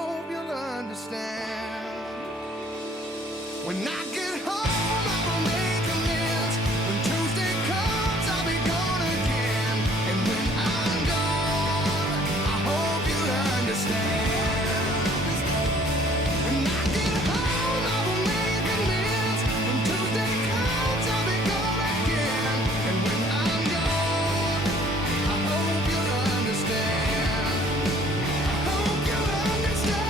hope you'll understand. When I get home, I will make amends. When Tuesday comes, I'll be gone again. And when I'm gone, I hope you'll understand. When I get home, I will make amends. When Tuesday comes, I'll be gone again. And when I'm gone, I hope you'll understand. I hope you'll understand.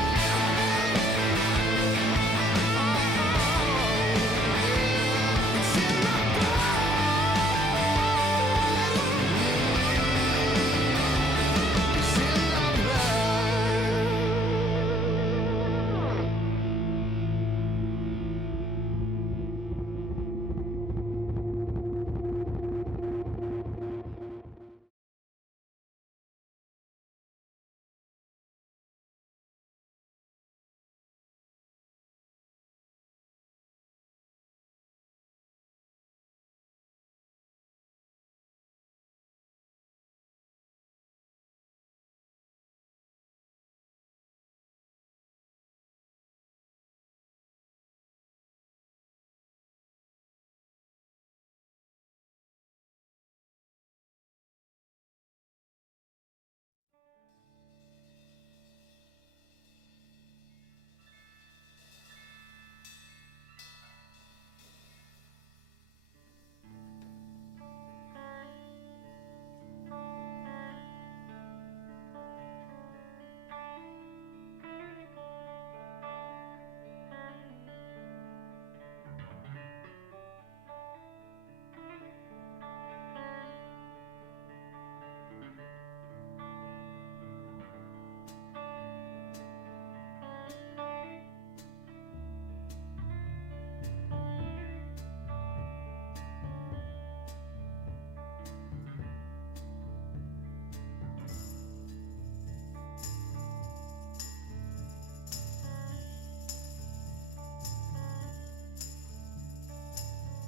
It's in my blood. It's in my blood.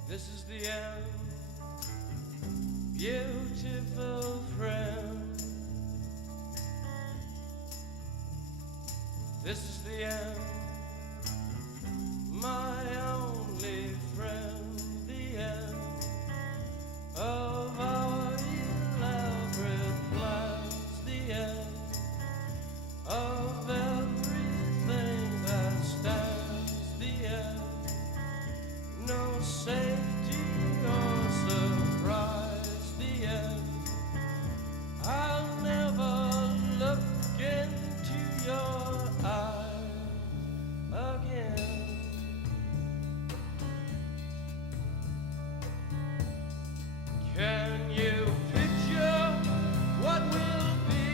This is the end, beautiful friend. This is the end, my only friend. The end of our elaborate plans. The end of everything that stands. The end. No safety or surprise, the end. I'll never look into your eyes again. Can you picture what will be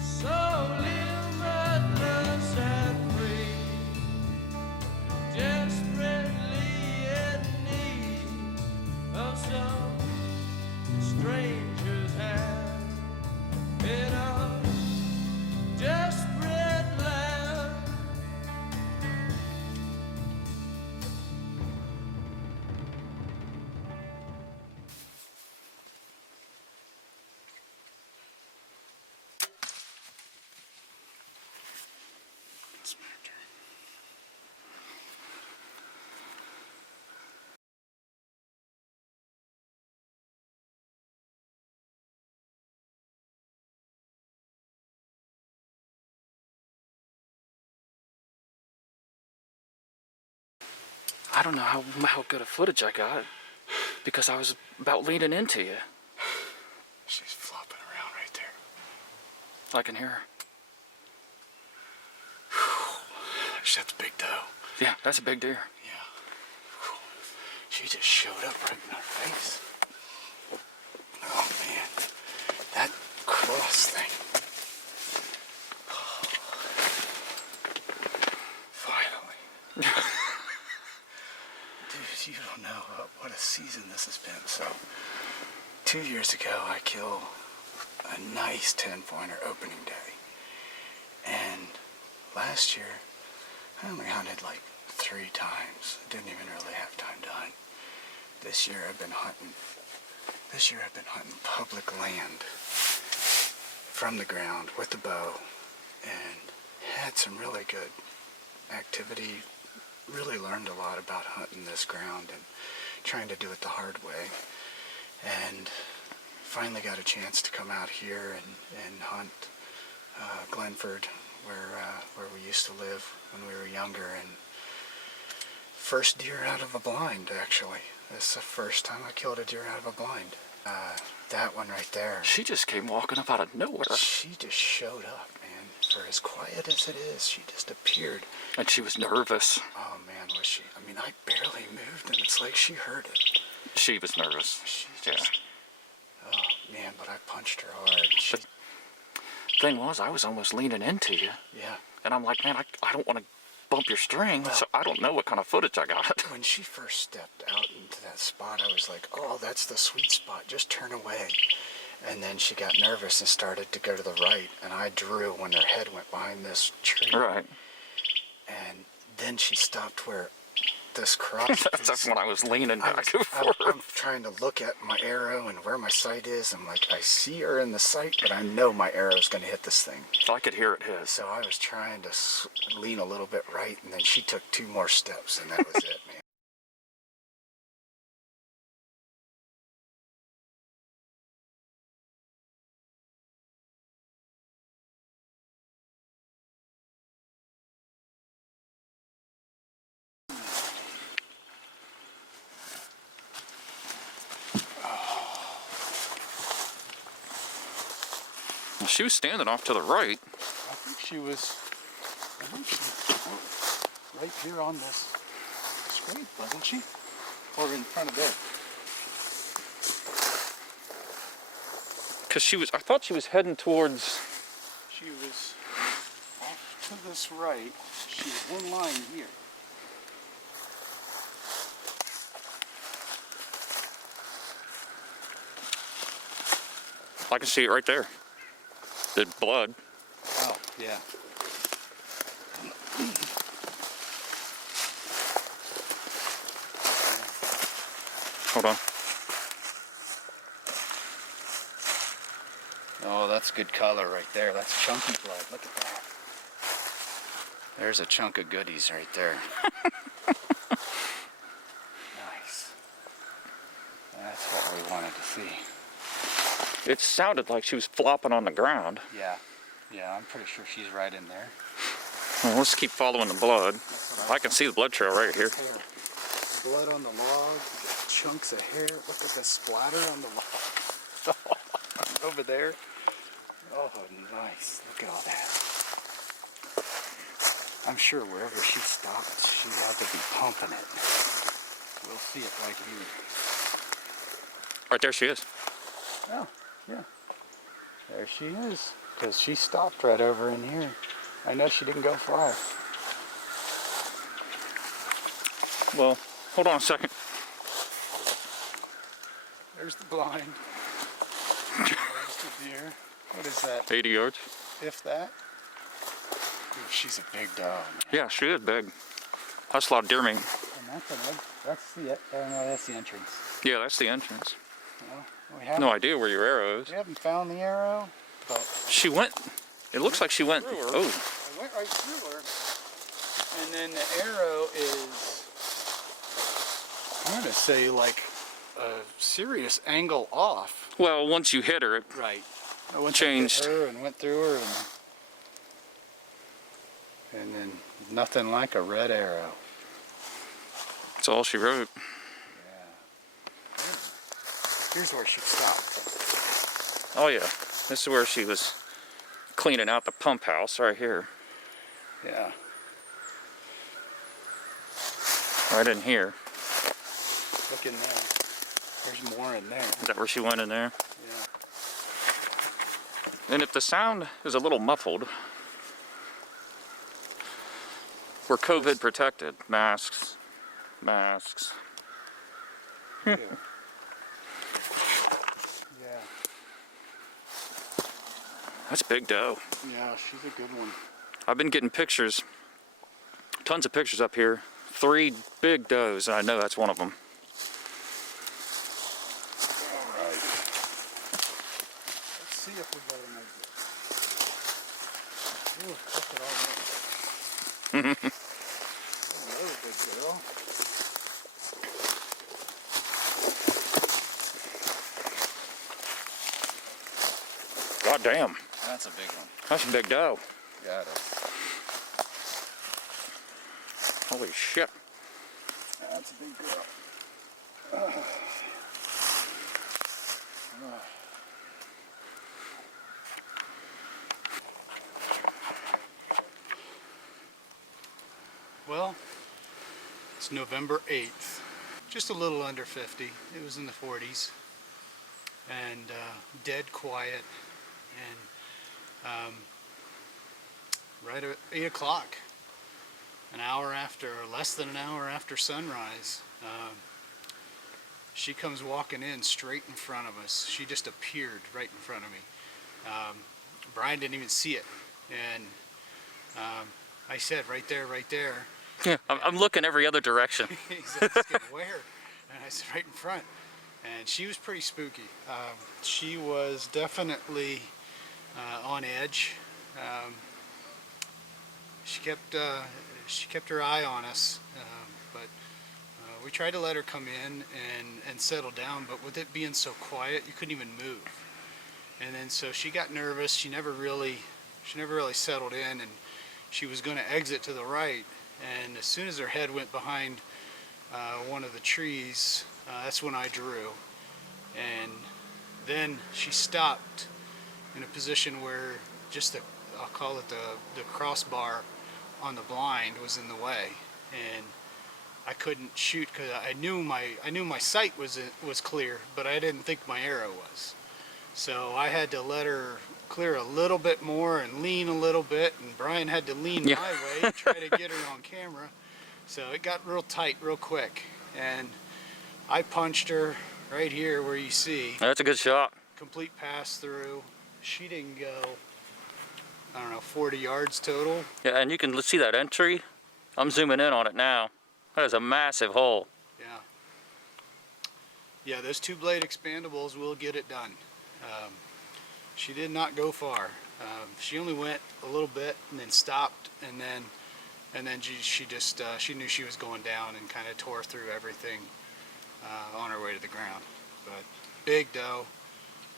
so limitless and free? Desperately in need of some stranger's hand in a desperate land. I don't know how good a footage I got because I was about leaning into you. She's flopping around right there. I can hear her. That's a big doe. Yeah, that's a big deer. Yeah. She just showed up right in our face. Oh man, that cross thing. Finally. Dude, you don't know what a season this has been. So, 2 years ago, I killed a nice 10-pointer opening day. And last year, I only hunted like 3 times. Didn't even really have time to hunt. This year I've been hunting public land from the ground with the bow, and had some really good activity. Really learned a lot about hunting this ground and trying to do it the hard way. And finally got a chance to come out here and hunt Glenford, where we used to live when we were younger. And first deer out of a blind, actually. This is the first time I killed a deer out of a blind. That one right there. She just came walking up out of nowhere. She just showed up, man. For as quiet as it is, she just appeared. And she was nervous. Oh man, was she? I mean, I barely moved, and it's like she heard it. She was nervous. She just, oh man, but I punched her hard. She, Thing was, I was almost leaning into you. yeah. And I'm like, man, I don't want to bump your string, so I don't know what kind of footage I got. When she first stepped out into that spot, I was like, oh, that's the sweet spot. Just turn away. And then she got nervous and started to go to the right, and I drew when her head went behind this tree. Right. And then she stopped where this crotch That's when I was leaning back and I'm forth. trying to look at my arrow and where my sight is. I'm like, I see her in the sight, but I know my arrow's going to hit this thing. So I could hear it hit. So I was trying to lean a little bit right, and then she took 2 more steps, and that was it, man. Well, she was standing off to the right. I think she was right here on this scrape, wasn't she? Or in front of there. Because I thought she was heading towards... She was off to this right. She was in line here. I can see it right there. The blood. Oh, yeah. Hold on. Oh, that's good color right there. That's chunky blood. Look at that. There's a chunk of goodies right there. Nice. That's what we wanted to see. It sounded like she was flopping on the ground. Yeah. Yeah, I'm pretty sure she's right in there. Well, let's keep following the blood. I can see the blood trail right here. Hair. Blood on the log, chunks of hair. Look at the splatter on the log. Over there. Oh, nice. Look at all that. I'm sure wherever she stopped, she had to be pumping it. We'll see it right here. Right there she is. Oh, yeah. There she is. Because she stopped right over in here. I know she didn't go far. Well, hold on a second. There's the blind. There's the deer. What is that? 80 yards. If that? Ooh, she's a big dog, man. Yeah, she is big. That's a lot of deer meat. And that's the, oh no, that's the entrance. Yeah, that's the entrance. Well, we haven't, No idea where your arrow is. we haven't found the arrow, but She went, it looks like she went, Through her. oh, I went right through her. And then the arrow is, I'm going to say like a serious angle off. well, once you hit her, it Right. I went changed. her and went through her, and then nothing like a red arrow. That's all she wrote. Yeah. Here's where she stopped. Oh yeah, this is where she was cleaning out the pump house right here. Yeah. Right in here. Look in there. There's more in there. Is that where she went in there? Yeah. And if the sound is a little muffled, we're COVID protected. Masks. Masks. Yeah. That's big doe. Yeah, she's a good one. I've been getting pictures, tons of pictures up here. 3 big does, and I know that's one of them. All right. Let's see if we got an idea. Ooh, look at all that. Another big girl. God damn. That's a big one. That's a big doe. Yeah, it is. Holy shit. That's a big girl. Well, it's November 8th. Just a little under 50. It was in the 40s. And dead quiet. And right at 8 o'clock, an hour after, or less than an hour after sunrise, she comes walking in straight in front of us. She just appeared right in front of me. Brian didn't even see it. And I said, right there, right there. Yeah, I'm looking every other direction. He said, where? And I said, right in front. And she was pretty spooky. She was definitely on edge. She kept her eye on us, but we tried to let her come in and settle down. But with it being so quiet, you couldn't even move. And then so she got nervous. She never really settled in, and she was going to exit to the right. And as soon as her head went behind one of the trees, that's when I drew. And then she stopped in a position where just I'll call it the crossbar on the blind was in the way, and I couldn't shoot because I knew my sight was clear, but I didn't think my arrow was. So I had to let her clear a little bit more and lean a little bit, and Brian had to lean my way and try to get her on camera. So it got real tight real quick, and I punched her right here where you see. That's a good shot. Complete pass through. She didn't go, I don't know, 40 yards total. Yeah, and you can see that entry. I'm zooming in on it now. That is a massive hole. Yeah. Yeah, those 2-blade expandables will get it done. She did not go far. She only went a little bit and then stopped, and then she knew she was going down and kind of tore through everything on her way to the ground. But big doe.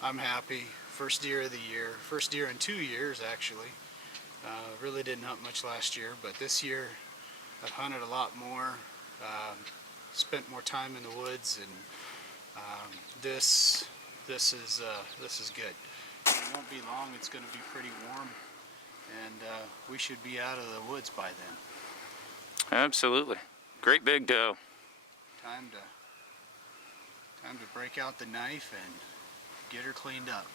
I'm happy. First deer of the year. First deer in 2 years, actually. Really didn't hunt much last year, but this year I've hunted a lot more. Spent more time in the woods, and this is good. It won't be long. It's going to be pretty warm, and we should be out of the woods by then. Absolutely. Great big doe. Time to break out the knife and get her cleaned up.